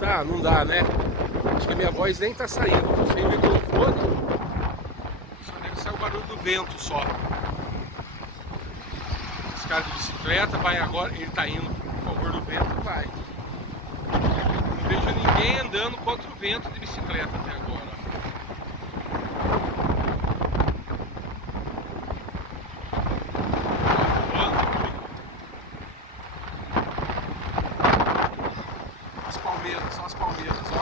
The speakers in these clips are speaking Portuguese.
Tá, não dá, né? Acho que a minha voz nem tá saindo. Tô sem microfone. Só deve sair o barulho do vento só. Esse cara de bicicleta vai agora, ele tá indo por favor do vento, vai. Não vejo ninguém andando contra o vento de bicicleta até agora. As palmeiras, são as palmeiras, ó.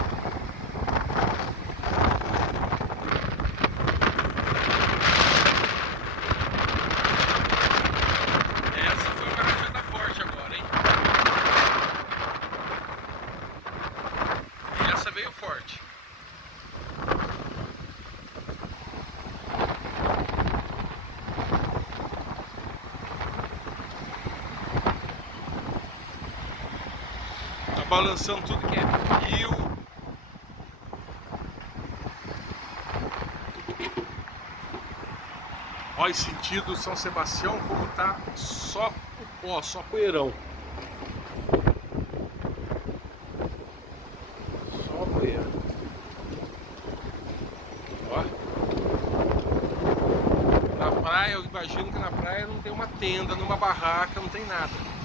Essa foi uma rajada forte agora, hein? Essa veio forte. Tá balançando tudo que é fio. Olha, sentido São Sebastião como tá só o pó, só poeirão. Só poeira. Ó. Na praia, eu imagino que na praia não tem uma tenda, numa barraca, não tem nada.